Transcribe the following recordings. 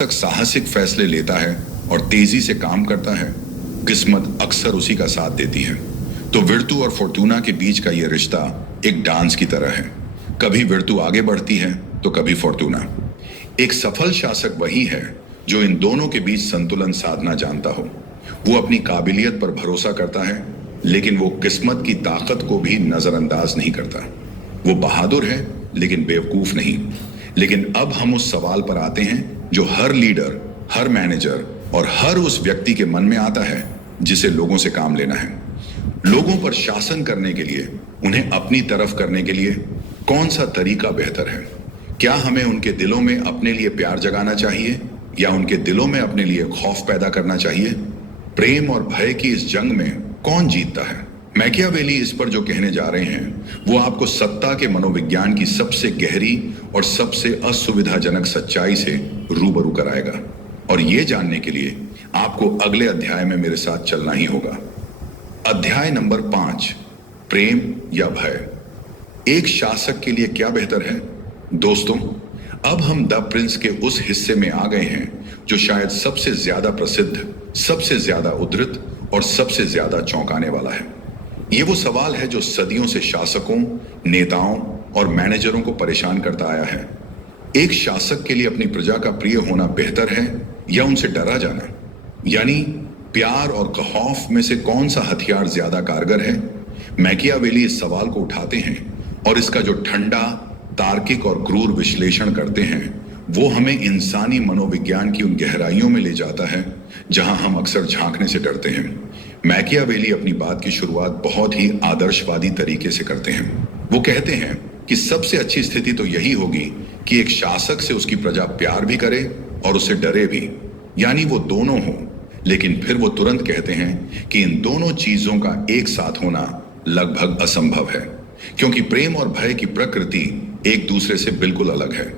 तक साहसिक फैसले लेता है और तेजी से काम करता है, किस्मत अक्सर उसी का साथ देती है। तो विर्तु और फोर्टूना के बीच का यह रिश्ता एक डांस की तरह है। कभी विर्तु आगे बढ़ती है तो कभी फोर्टूना। एक सफल शासक वही है जो इन दोनों के बीच संतुलन साधना जानता हो। वो अपनी काबिलियत पर भरोसा करता है, लेकिन वो किस्मत की ताकत को भी नजरअंदाज नहीं करता। वो बहादुर है लेकिन बेवकूफ नहीं। लेकिन अब हम उस सवाल पर आते हैं जो हर लीडर, हर मैनेजर और हर उस व्यक्ति के मन में आता है जिसे लोगों से काम लेना है। लोगों पर शासन करने के लिए, उन्हें अपनी तरफ करने के लिए कौन सा तरीका बेहतर है? क्या हमें उनके दिलों में अपने लिए प्यार जगाना चाहिए या उनके दिलों में अपने लिए खौफ पैदा करना चाहिए? प्रेम और भय की इस जंग में कौन जीतता है? मैकियावेली इस पर जो कहने जा रहे हैं वो आपको सत्ता के मनोविज्ञान की सबसे गहरी और सबसे असुविधाजनक सच्चाई से रूबरू कराएगा। और ये जानने के लिए आपको अगले अध्याय में मेरे साथ चलना ही होगा। अध्याय नंबर 5, प्रेम या भय। एक शासक के लिए क्या बेहतर है? दोस्तों, अब हम द प्रिंस के उस हिस्से में आ गए हैं जो शायद सबसे ज्यादा प्रसिद्ध, सबसे ज्यादा उद्धृत और सबसे ज्यादा चौंकाने वाला है। ये वो सवाल है जो सदियों से शासकों, नेताओं और मैनेजरों को परेशान करता आया है। एक शासक के लिए अपनी प्रजा का प्रिय होना बेहतर है या उनसे डरा जाना? यानी प्यार और खौफ में से कौन सा हथियार ज्यादा कारगर है? मैकियावेली इस सवाल को उठाते हैं और इसका जो ठंडा, तार्किक और क्रूर विश्लेषण करते हैं वो हमें इंसानी मनोविज्ञान की उन गहराइयों में ले जाता है जहां हम अक्सर झांकने से डरते हैं। मैकियावेली अपनी बात की शुरुआत बहुत ही आदर्शवादी तरीके से करते हैं। वो कहते हैं कि सबसे अच्छी स्थिति तो यही होगी कि एक शासक से उसकी प्रजा प्यार भी करे और उससे डरे भी, यानी वो दोनों हो। लेकिन फिर वो तुरंत कहते हैं कि इन दोनों चीजों का एक साथ होना लगभग असंभव है, क्योंकि प्रेम और भय की प्रकृति एक दूसरे से बिल्कुल अलग है।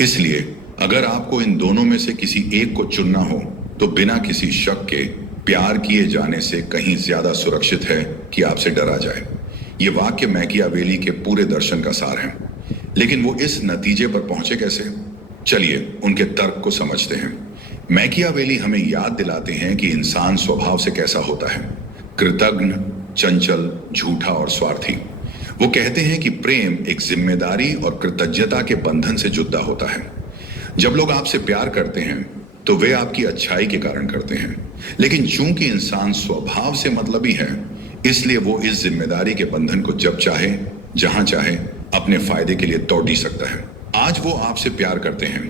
इसलिए अगर आपको इन दोनों में से किसी एक को चुनना हो तो बिना किसी शक के प्यार किए जाने से कहीं ज्यादा सुरक्षित है कि आपसे डरा जाए। ये वाक्य मैकियावेली के पूरे दर्शन का सार है। लेकिन वो इस नतीजे पर पहुंचे कैसे? चलिए उनके तर्क को समझते हैं। मैकियावेली हमें याद दिलाते हैं कि इंसान स्वभाव से कैसा होता है, कृतघ्न, चंचल, झूठा और स्वार्थी। वो कहते हैं कि प्रेम एक जिम्मेदारी और कृतज्ञता के बंधन से जुड़ा होता है। जब लोग आपसे प्यार करते हैं तो वे आपकी अच्छाई के कारण करते हैं, लेकिन चूंकि इंसान स्वभाव से मतलबी है, इसलिए वो इस जिम्मेदारी के बंधन को जब चाहे, जहां चाहे अपने फायदे के लिए तोड़ ही सकता है। आज वो आपसे प्यार करते हैं,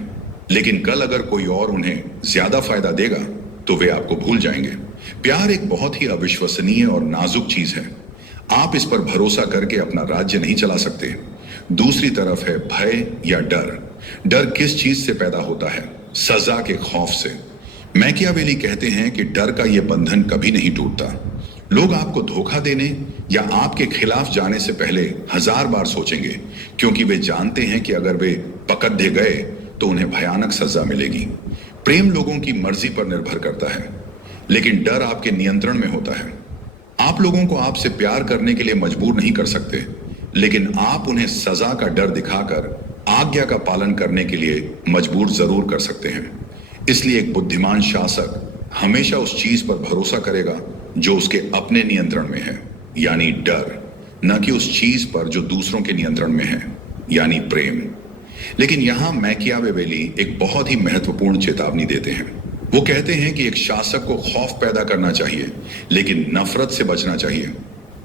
लेकिन कल अगर कोई और उन्हें ज्यादा फायदा देगा तो वे आपको भूल जाएंगे। प्यार एक बहुत ही अविश्वसनीय और नाजुक चीज है। आप इस पर भरोसा करके अपना राज्य नहीं चला सकते। दूसरी तरफ है भय या डर। डर किस चीज से पैदा होता है? सजा के खौफ से। मैकियावेली कहते हैं कि डर का यह बंधन कभी नहीं टूटता। लोग आपको धोखा देने या आपके खिलाफ जाने से पहले 1000 बार सोचेंगे, क्योंकि वे जानते हैं कि अगर वे पकड़े गए तो उन्हें भयानक सजा मिलेगी। प्रेम लोगों की मर्जी पर निर्भर करता है, लेकिन डर आपके नियंत्रण में होता है। आप लोगों को आपसे प्यार करने के लिए मजबूर नहीं कर सकते, लेकिन आप उन्हें सजा का डर दिखाकर आज्ञा का पालन करने के लिए मजबूर जरूर कर सकते हैं। इसलिए एक बुद्धिमान शासक हमेशा उस चीज पर भरोसा करेगा जो उसके अपने नियंत्रण में है, यानी डर, न कि उस चीज पर जो दूसरों के नियंत्रण में है, यानी प्रेम। लेकिन यहां मैकियावेली एक बहुत ही महत्वपूर्ण चेतावनी देते हैं। वो कहते हैं कि एक शासक को खौफ पैदा करना चाहिए, लेकिन नफरत से बचना चाहिए।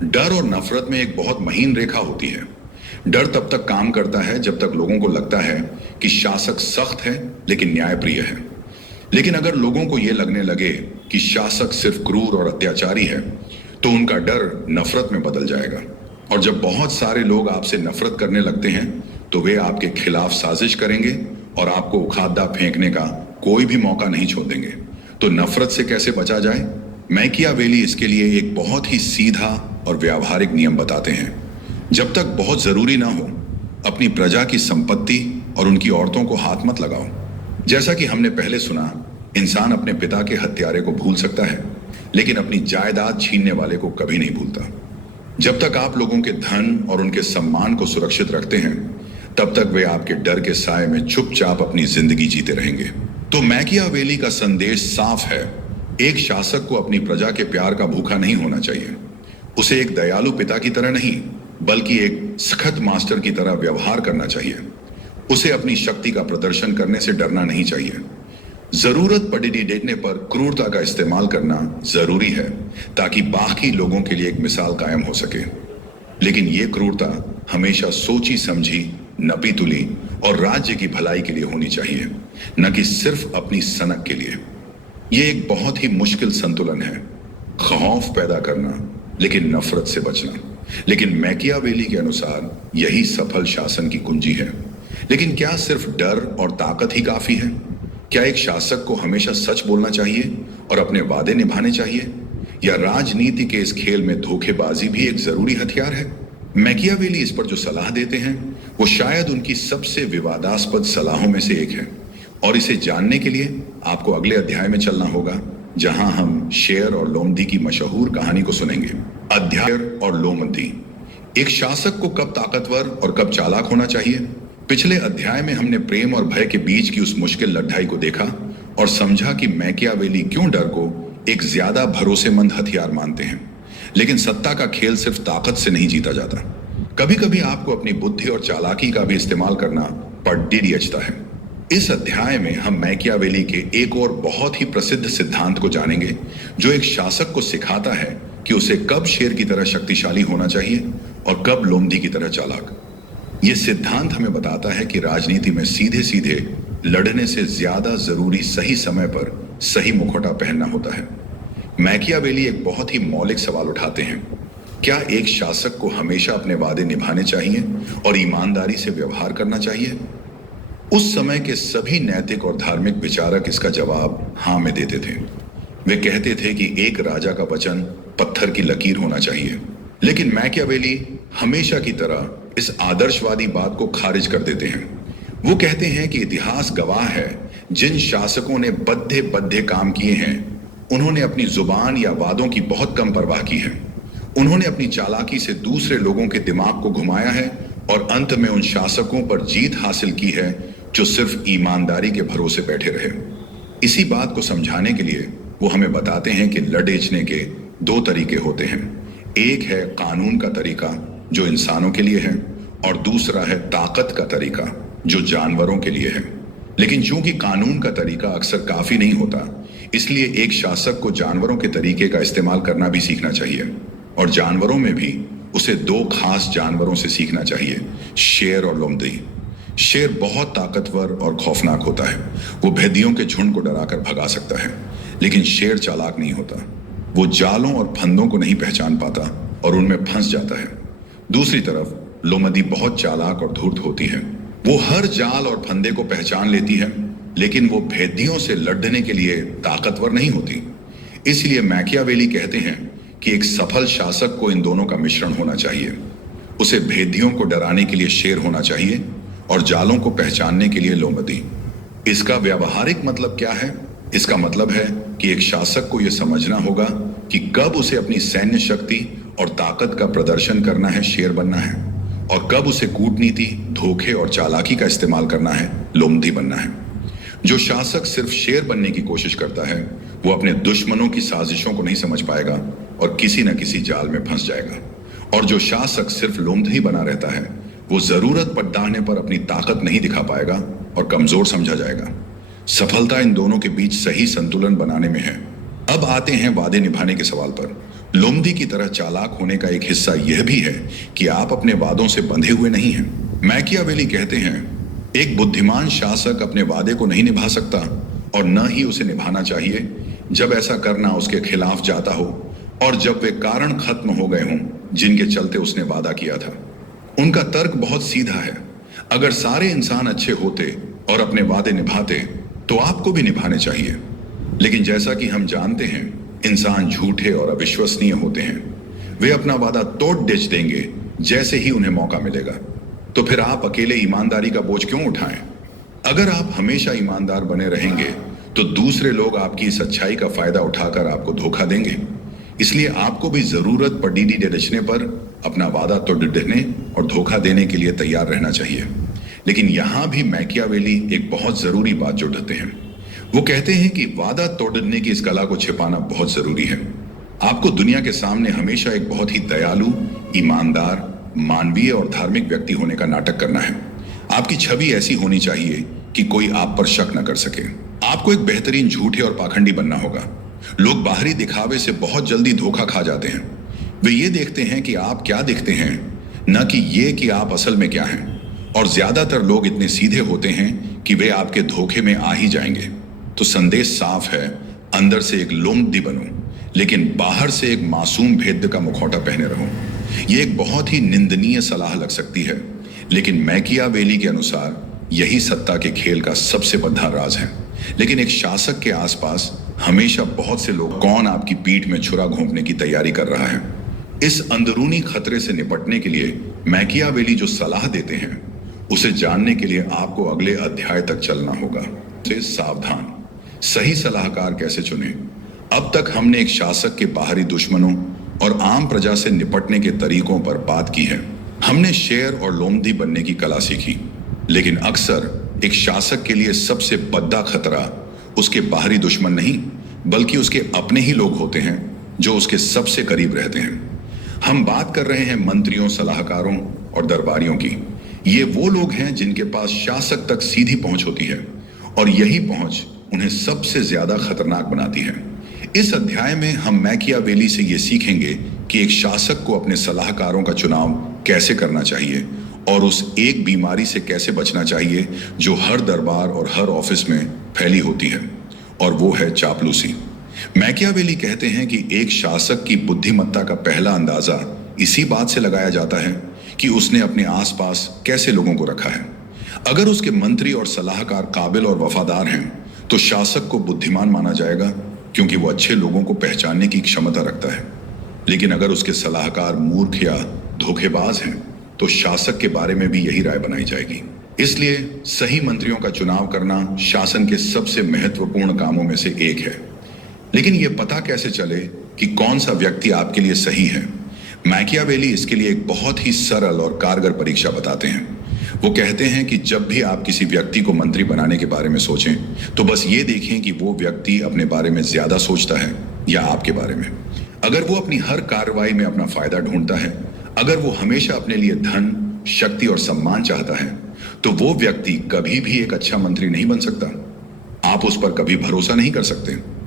डर और नफरत में एक बहुत महीन रेखा होती है। डर तब तक काम करता है जब तक लोगों को लगता है कि शासक सख्त है लेकिन न्यायप्रिय है। लेकिन अगर लोगों को यह लगने लगे कि शासक सिर्फ क्रूर और अत्याचारी है, तो उनका डर नफरत में बदल जाएगा। और जब बहुत सारे लोग आपसे नफरत करने लगते हैं तो वे आपके खिलाफ साजिश करेंगे और आपको उखाड़ा फेंकने का कोई भी मौका नहीं छोड़ेंगे। तो नफरत से कैसे बचा जाए? मैकियावेली इसके लिए एक बहुत ही सीधा और व्यावहारिक नियम बताते हैं। जब तक बहुत जरूरी ना हो, अपनी प्रजा की संपत्ति और उनकी औरतों को हाथ मत लगाओ। जैसा कि हमने पहले सुना, इंसान अपने पिता के हत्यारे को भूल सकता है, लेकिन अपनी जायदाद छीनने वाले को कभी नहीं भूलता। जब तक आप लोगों के धन और उनके सम्मान को सुरक्षित रखते हैं, तब तक वे आपके डर के साए में चुपचाप अपनी जिंदगी जीते रहेंगे। तो मैकियावेली का संदेश साफ है। एक शासक को अपनी प्रजा के प्यार का भूखा नहीं होना चाहिए। उसे एक दयालु पिता की तरह नहीं, बल्कि एक सख्त मास्टर की तरह व्यवहार करना चाहिए। उसे अपनी शक्ति का प्रदर्शन करने से डरना नहीं चाहिए। जरूरत पड़ने पर क्रूरता का इस्तेमाल करना जरूरी है, ताकि बाकी लोगों के लिए एक मिसाल कायम हो सके। लेकिन यह क्रूरता हमेशा सोची समझी, नपी तुली और राज्य की भलाई के लिए होनी चाहिए, न कि सिर्फ अपनी सनक के लिए। यह एक बहुत ही मुश्किल संतुलन है। खौफ पैदा करना लेकिन नफरत से बचना। लेकिन मैकियावेली के अनुसार यही सफल शासन की कुंजी है। लेकिन क्या सिर्फ डर और ताकत ही काफी है? क्या एक शासक को हमेशा सच बोलना चाहिए और अपने वादे निभाने चाहिए, या राजनीति के इस खेल में धोखेबाजी भी एक जरूरी हथियार है? मैकियावेली इस पर जो सलाह देते हैं वो शायद उनकी सबसे विवादास्पद सलाहों में से एक है, और इसे जानने के लिए आपको अगले अध्याय में चलना होगा, जहां हम शेर और लोमड़ी की मशहूर कहानी को सुनेंगे। अध्याय और लोमड़ी। एक शासक को कब ताकतवर और कब चालाक होना चाहिए? पिछले अध्याय में हमने प्रेम और भय के बीच की उस मुश्किल लड़ाई को देखा और समझा कि मैकियावेली क्यों डर को एक ज्यादा भरोसेमंद हथियार मानते हैं। लेकिन सत्ता का खेल सिर्फ ताकत से नहीं जीता जाता। कभी कभी आपको अपनी बुद्धि और चालाकी का भी इस्तेमाल करना पड़ता है। इस अध्याय में हम मैकियावेली के एक और बहुत ही प्रसिद्ध सिद्धांत को जानेंगे, जो एक शासक को सिखाता है कि उसे कब शेर की तरह शक्तिशाली होना चाहिए और कब लोमड़ी की तरह चालाक। यह सिद्धांत हमें बताता है कि राजनीति में सीधे सीधे लड़ने से ज्यादा जरूरी सही समय पर सही मुखौटा पहनना होता है। मैकियावेली एक बहुत ही मौलिक सवाल उठाते हैं। क्या एक शासक को हमेशा अपने वादे निभाने चाहिए और ईमानदारी से व्यवहार करना चाहिए? उस समय के सभी नैतिक और धार्मिक विचारक इसका जवाब हाँ में देते थे। वे कहते थे कि एक राजा का वचन पत्थर की लकीर होना चाहिए। लेकिन मैकियावेली हमेशा की तरह इस आदर्शवादी बात को खारिज कर देते हैं। वो कहते हैं कि इतिहास गवाह है, जिन शासकों ने बद्दे बद्दे काम किए हैं, उन्होंने अपनी जुबान या वादों की बहुत कम परवाह की है। उन्होंने अपनी चालाकी से दूसरे लोगों के दिमाग को घुमाया है और अंत में उन शासकों पर जीत हासिल की है जो सिर्फ ईमानदारी के भरोसे बैठे रहे। इसी बात को समझाने के लिए वो हमें बताते हैं कि लड़ेचने के दो तरीके होते हैं। एक है कानून का तरीका, जो इंसानों के लिए है, और दूसरा है ताकत का तरीका, जो जानवरों के लिए है। लेकिन चूंकि कानून का तरीका अक्सर काफी नहीं होता, इसलिए एक शासक को जानवरों के तरीके का इस्तेमाल करना भी सीखना चाहिए, और जानवरों में भी उसे दो खास जानवरों से सीखना चाहिए, शेर और लोमड़ी। शेर बहुत ताकतवर और खौफनाक होता है। वो भेदियों के झुंड को डराकर भगा सकता है, लेकिन शेर चालाक नहीं होता। वो जालों और फंदों को नहीं पहचान पाता और उनमें फंस जाता है। दूसरी तरफ लोमड़ी बहुत चालाक और धूर्त होती है। वो हर जाल और फंदे को पहचान लेती है, लेकिन वो भेदियों से लड़ने के लिए ताकतवर नहीं होती। इसलिए मैकियावेली कहते हैं कि एक सफल शासक को इन दोनों का मिश्रण होना चाहिए। उसे भेदियों को डराने के लिए शेर होना चाहिए और जालों को पहचानने के लिए लोमड़ी। इसका व्यावहारिक मतलब क्या है? इसका मतलब है कि एक शासक को यह समझना होगा कि कब उसे अपनी सैन्य शक्ति और ताकत का प्रदर्शन करना है, शेर बनना है, और कब उसे कूटनीति, धोखे और चालाकी का इस्तेमाल करना है, लोमड़ी बनना है। जो शासक सिर्फ शेर बनने की कोशिश करता है, वो अपने दुश्मनों की साजिशों को नहीं समझ पाएगा और किसी न किसी जाल में फंस जाएगा। और जो शासक सिर्फ लोमड़ी बना रहता है, वो जरूरत पड़ने पर अपनी ताकत नहीं दिखा पाएगा और कमजोर समझा जाएगा। सफलता इन दोनों के बीच सही संतुलन बनाने में है। अब आते हैं वादे निभाने के सवाल पर। लोमड़ी की तरह चालाक होने का एक हिस्सा यह भी है कि आप अपने वादों से बंधे हुए नहीं हैं। मैकियावेली कहते हैं, एक बुद्धिमान शासक अपने वादे को नहीं निभा सकता और न ही उसे निभाना चाहिए जब ऐसा करना उसके खिलाफ जाता हो और जब वे कारण खत्म हो गए हों जिनके चलते उसने वादा किया था। उनका तर्क बहुत सीधा है। अगर सारे इंसान अच्छे होते और अपने वादे निभाते तो आपको भी निभाने चाहिए। लेकिन जैसा कि हम जानते हैं, इंसान झूठे और अविश्वसनीय होते हैं। वे अपना वादा तोड़ डिच देंगे जैसे ही उन्हें मौका मिलेगा। तो फिर आप अकेले ईमानदारी का बोझ क्यों उठाएं? अगर आप हमेशा ईमानदार बने रहेंगे तो दूसरे लोग आपकी इस अच्छाई का फायदा उठाकर आपको धोखा देंगे। इसलिए आपको भी जरूरत पड़ने पर अपना वादा तोड़ने और धोखा देने के लिए तैयार रहना चाहिए। लेकिन यहां भी मैकियावेली एक बहुत जरूरी बात जोड़ते हैं। वो कहते हैं कि वादा तोड़ने की इस कला को छिपाना बहुत जरूरी है। आपको दुनिया के सामने हमेशा एक बहुत ही दयालु, ईमानदार, मानवीय और धार्मिक व्यक्ति होने का नाटक करना है। आपकी छवि ऐसी होनी चाहिए कि कोई आप पर शक न कर सके। आपको एक बेहतरीन झूठे और पाखंडी बनना होगा। लोग बाहरी दिखावे से बहुत जल्दी धोखा खा जाते हैं। वे ये देखते हैं कि आप क्या दिखते हैं, न कि ये कि आप असल में क्या हैं। और ज्यादातर लोग इतने सीधे होते हैं कि वे आपके धोखे में आ ही जाएंगे। तो संदेश साफ है, अंदर से एक लोमड़ी बनो, लेकिन बाहर से एक मासूम भेद्य का मुखौटा पहने रहो। ये एक बहुत ही निंदनीय सलाह लग सकती है, लेकिन मैकियावेली के अनुसार यही सत्ता के खेल का सबसे बड़ा राज है। लेकिन एक शासक के आसपास हमेशा बहुत से लोग कौन आपकी पीठ में छुरा घोंपने की तैयारी कर रहा है। इस अंदरूनी खतरे से निपटने के लिए मैकियावेली जो सलाह देते हैं, उसे जानने के लिए आपको अगले अध्याय तक चलना होगा। से सावधान, सही सलाहकार कैसे चुने। अब तक हमने एक शासक के बाहरी दुश्मनों और आम प्रजा से निपटने के तरीकों पर बात की है। हमने शेर और लोमड़ी बनने की कला सीखी, लेकिन अक्सर एक शासक के लिए सबसे बड़ा खतरा उसके बाहरी दुश्मन नहीं, बल्कि उसके अपने ही लोग होते हैं जो उसके सबसे करीब रहते हैं। हम बात कर रहे हैं मंत्रियों, सलाहकारों और दरबारियों की। ये वो लोग हैं जिनके पास शासक तक सीधी पहुंच होती है, और यही पहुंच उन्हें सबसे ज्यादा खतरनाक बनाती है। इस अध्याय में हम मैकियावेली से ये सीखेंगे कि एक शासक को अपने सलाहकारों का चुनाव कैसे करना चाहिए और उस एक बीमारी से कैसे बचना चाहिए जो हर दरबार और हर ऑफिस में फैली होती है, और वो है चापलूसी। मैकियावेली कहते हैं कि एक शासक की बुद्धिमत्ता का पहला अंदाजा इसी बात से लगाया जाता है कि उसने अपने आसपास कैसे लोगों को रखा है। अगर उसके मंत्री और सलाहकार काबिल और वफादार हैं, तो शासक को बुद्धिमान माना जाएगा, क्योंकि वो अच्छे लोगों को पहचानने की क्षमता रखता है। लेकिन अगर उसके सलाहकार मूर्ख या धोखेबाज हैं, तो शासक के बारे में भी यही राय बनाई जाएगी। इसलिए सही मंत्रियों का चुनाव करना शासन के सबसे महत्वपूर्ण कामों में से एक है। लेकिन यह पता कैसे चले कि कौन सा व्यक्ति आपके लिए सही है? मैकियावेली इसके लिए एक बहुत ही सरल और कारगर परीक्षा बताते हैं। वो कहते हैं कि जब भी आप किसी व्यक्ति को मंत्री बनाने के बारे में सोचें, तो बस ये देखें कि वो व्यक्ति अपने बारे में ज्यादा सोचता है या आपके बारे में। अगर वो अपनी हर कार्रवाई में अपना फायदा ढूंढता है, अगर वो हमेशा अपने लिए धन, शक्ति और सम्मान चाहता है, तो वो व्यक्ति कभी भी एक अच्छा मंत्री नहीं बन सकता। आप उस पर कभी भरोसा नहीं कर सकते।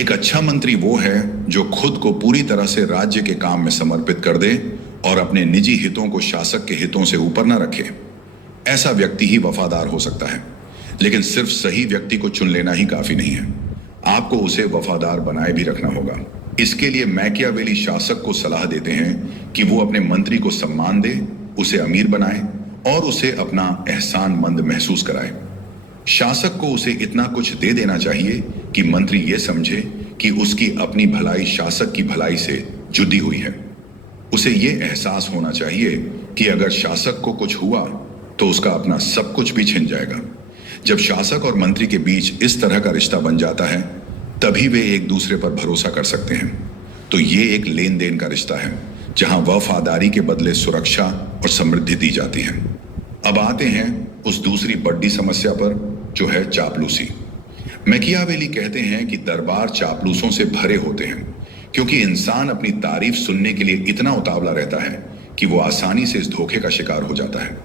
एक अच्छा मंत्री वो है जो खुद को पूरी तरह से राज्य के काम में समर्पित कर दे और अपने निजी हितों को शासक के हितों से ऊपर न रखे। ऐसा व्यक्ति ही वफादार हो सकता है। लेकिन सिर्फ सही व्यक्ति को चुन लेना ही काफी नहीं है, आपको उसे वफादार बनाए भी रखना होगा। इसके लिए मैकियावेली शासक को सलाह देते हैं कि वो अपने मंत्री को सम्मान दे, उसे अमीर बनाए और उसे अपना एहसानमंद महसूस कराए। शासक को उसे इतना कुछ दे देना चाहिए कि मंत्री ये समझे कि उसकी अपनी भलाई शासक की भलाई से जुड़ी हुई है। उसे ये एहसास होना चाहिए कि अगर शासक को कुछ हुआ तो उसका अपना सब कुछ भी छिन जाएगा। जब शासक और मंत्री के बीच इस तरह का रिश्ता बन जाता है, तभी वे एक दूसरे पर भरोसा कर सकते हैं। तो ये एक लेन देन का रिश्ता है, जहां वफादारी के बदले सुरक्षा और समृद्धि दी जाती है। अब आते हैं उस दूसरी बड़ी समस्या पर, जो है चापलूसी। मैकियावेली कहते हैं कि दरबार चापलूसों से भरे होते हैं, क्योंकि इंसान अपनी तारीफ सुनने के लिए इतना उतावला रहता है कि वो आसानी से इस धोखे का शिकार हो जाता है।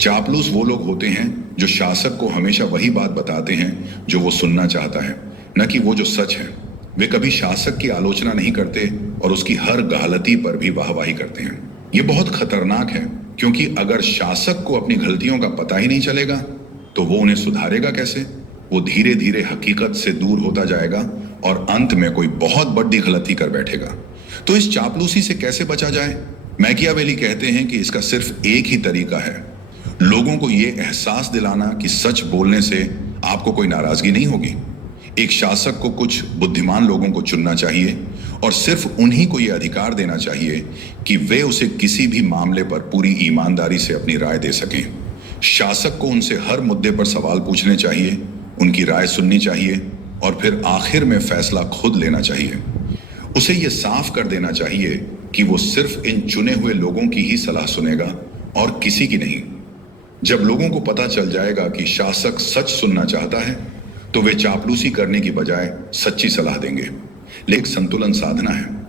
चापलूस वो लोग होते हैं जो शासक को हमेशा वही बात बताते हैं जो वो सुनना चाहता है, न कि वो जो सच है। वे कभी शासक की आलोचना नहीं करते और उसकी हर गलती पर भी वाहवाही करते हैं। ये बहुत खतरनाक है, क्योंकि अगर शासक को अपनी गलतियों का पता ही नहीं चलेगा, तो वो उन्हें सुधारेगा कैसे? वो धीरे धीरे हकीकत से दूर होता जाएगा और अंत में कोई बहुत बड़ी गलती कर बैठेगा। तो इस चापलूसी से कैसे बचा जाए? मैकियावेली कहते हैं कि इसका सिर्फ एक ही तरीका है, लोगों को ये एहसास दिलाना कि सच बोलने से आपको कोई नाराजगी नहीं होगी। एक शासक को कुछ बुद्धिमान लोगों को चुनना चाहिए और सिर्फ उन्हीं को यह अधिकार देना चाहिए कि वे उसे किसी भी मामले पर पूरी ईमानदारी से अपनी राय दे सकें। शासक को उनसे हर मुद्दे पर सवाल पूछने चाहिए, उनकी राय सुननी चाहिए और फिर आखिर में फैसला खुद लेना चाहिए। उसे यह साफ कर देना चाहिए कि वो सिर्फ इन चुने हुए लोगों की ही सलाह सुनेगा और किसी की नहीं। जब लोगों को पता चल जाएगा कि शासक सच सुनना चाहता है, तो वे चापलूसी करने की बजाय सच्ची सलाह देंगे। लेकिन संतुलन साधना है।